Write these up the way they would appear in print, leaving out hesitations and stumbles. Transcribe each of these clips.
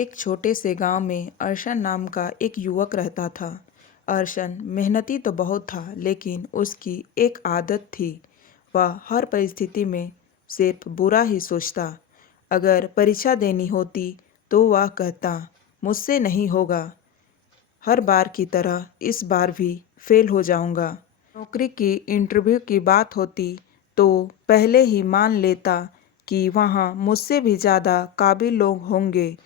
एक छोटे से गांव में अर्शन नाम का एक युवक रहता था। अर्शन मेहनती तो बहुत था, लेकिन उसकी एक आदत थी। वह हर परिस्थिति में सिर्फ बुरा ही सोचता। अगर परीक्षा देनी होती तो वह कहता, मुझसे नहीं होगा। हर बार की तरह इस बार भी फेल हो जाऊंगा। नौकरी की इंटरव्यू की बात होती तो पहले ही मान लेता कि वहाँ मुझसे भी ज़्यादा काबिल लोग होंगे।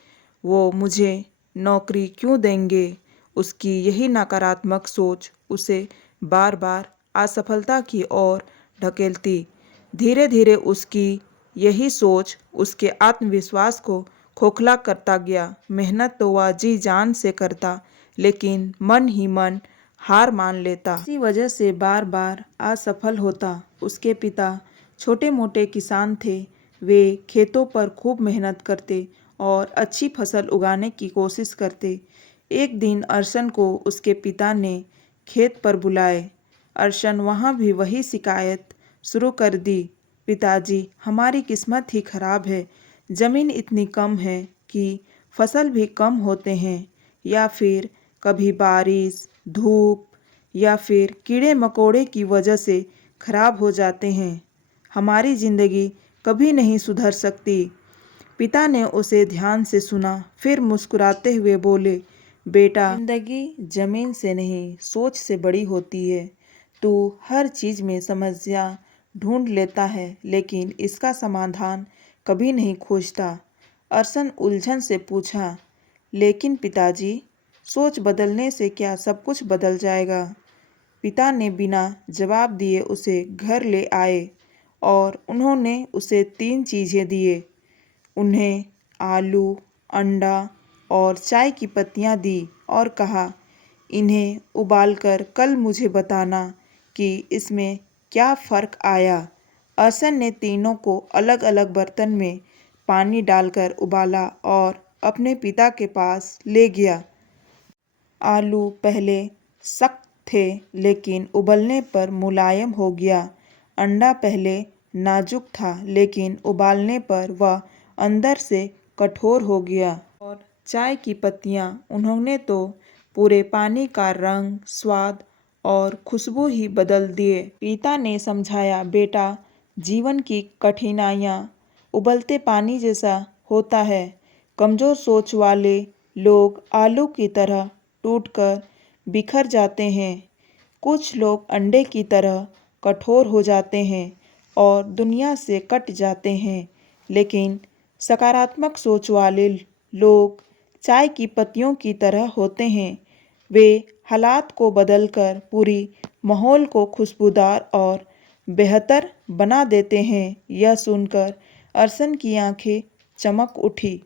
वो मुझे नौकरी क्यों देंगे? उसकी यही नकारात्मक सोच उसे बार बार असफलता की ओर ढकेलती। धीरे धीरे उसकी यही सोच उसके आत्मविश्वास को खोखला करता गया। मेहनत तो वह जी जान से करता, लेकिन मन ही मन हार मान लेता। इसी वजह से बार बार असफल होता। उसके पिता छोटे मोटे किसान थे। वे खेतों पर खूब मेहनत करते और अच्छी फसल उगाने की कोशिश करते। एक दिन अर्शन को उसके पिता ने खेत पर बुलाए। अर्शन वहाँ भी वही शिकायत शुरू कर दी। पिताजी, हमारी किस्मत ही खराब है। जमीन इतनी कम है कि फसल भी कम होते हैं, या फिर कभी बारिश, धूप या फिर कीड़े मकोड़े की वजह से खराब हो जाते हैं। हमारी जिंदगी कभी नहीं सुधर सकती। पिता ने उसे ध्यान से सुना, फिर मुस्कुराते हुए बोले, बेटा, जिंदगी जमीन से नहीं सोच से बड़ी होती है। तू हर चीज में समस्या ढूंढ लेता है, लेकिन इसका समाधान कभी नहीं खोजता। अर्शन उलझन से पूछा, लेकिन पिताजी, सोच बदलने से क्या सब कुछ बदल जाएगा? पिता ने बिना जवाब दिए उसे घर ले आए और उन्होंने उसे 3 चीज़ें दिए। उन्हें आलू, अंडा और चाय की पत्तियां दी और कहा, इन्हें उबालकर कल मुझे बताना कि इसमें क्या फ़र्क आया। अर्शन ने तीनों को अलग अलग बर्तन में पानी डालकर उबाला और अपने पिता के पास ले गया। आलू पहले सख्त थे, लेकिन उबलने पर मुलायम हो गया। अंडा पहले नाजुक था, लेकिन उबालने पर वह अंदर से कठोर हो गया। और चाय की पत्तियां, उन्होंने तो पूरे पानी का रंग, स्वाद और खुशबू ही बदल दिए। पिता ने समझाया, बेटा, जीवन की कठिनाइयाँ उबलते पानी जैसा होता है। कमजोर सोच वाले लोग आलू की तरह टूटकर बिखर जाते हैं। कुछ लोग अंडे की तरह कठोर हो जाते हैं और दुनिया से कट जाते हैं। लेकिन सकारात्मक सोच वाले लोग चाय की पत्तियों की तरह होते हैं। वे हालात को बदलकर पूरी माहौल को खुशबूदार और बेहतर बना देते हैं। यह सुनकर अर्शन की आंखें चमक उठी।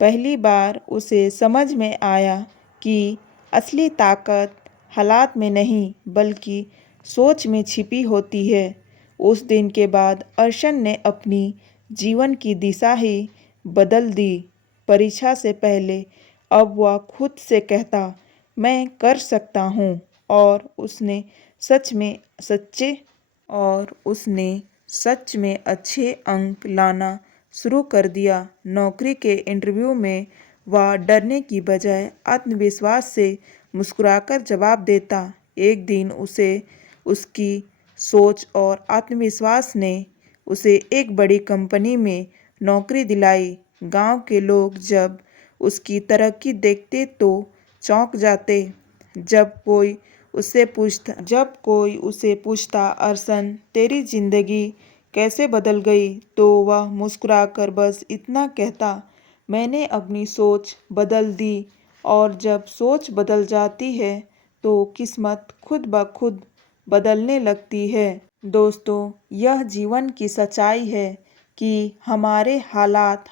पहली बार उसे समझ में आया कि असली ताकत हालात में नहीं, बल्कि सोच में छिपी होती है। उस दिन के बाद अर्शन ने अपनी जीवन की दिशा ही बदल दी। परीक्षा से पहले अब वह खुद से कहता, मैं कर सकता हूँ। और उसने सच में अच्छे अंक लाना शुरू कर दिया। नौकरी के इंटरव्यू में वह डरने की बजाय आत्मविश्वास से मुस्कुराकर जवाब देता। एक दिन उसे उसकी सोच और आत्मविश्वास ने उसे एक बड़ी कंपनी में नौकरी दिलाई। गांव के लोग जब उसकी तरक्की देखते तो चौंक जाते। जब कोई उसे पूछता, अर्शन, तेरी जिंदगी कैसे बदल गई, तो वह मुस्कुराकर बस इतना कहता, मैंने अपनी सोच बदल दी। और जब सोच बदल जाती है तो किस्मत खुद ब खुद बदलने लगती है। दोस्तों, यह जीवन की सच्चाई है कि हमारे हालात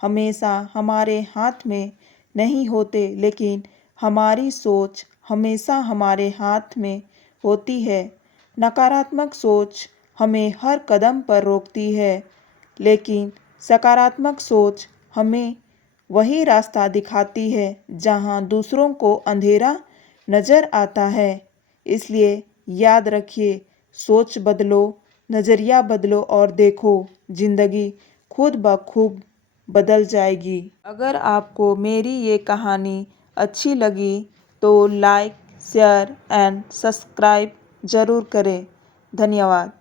हमेशा हमारे हाथ में नहीं होते, लेकिन हमारी सोच हमेशा हमारे हाथ में होती है। नकारात्मक सोच हमें हर कदम पर रोकती है, लेकिन सकारात्मक सोच हमें वही रास्ता दिखाती है जहां दूसरों को अंधेरा नजर आता है। इसलिए याद रखिए, सोच बदलो, नजरिया बदलो और देखो, जिंदगी खुद ब खुद बदल जाएगी। अगर आपको मेरी ये कहानी अच्छी लगी तो लाइक, शेयर एंड सब्सक्राइब ज़रूर करें। धन्यवाद।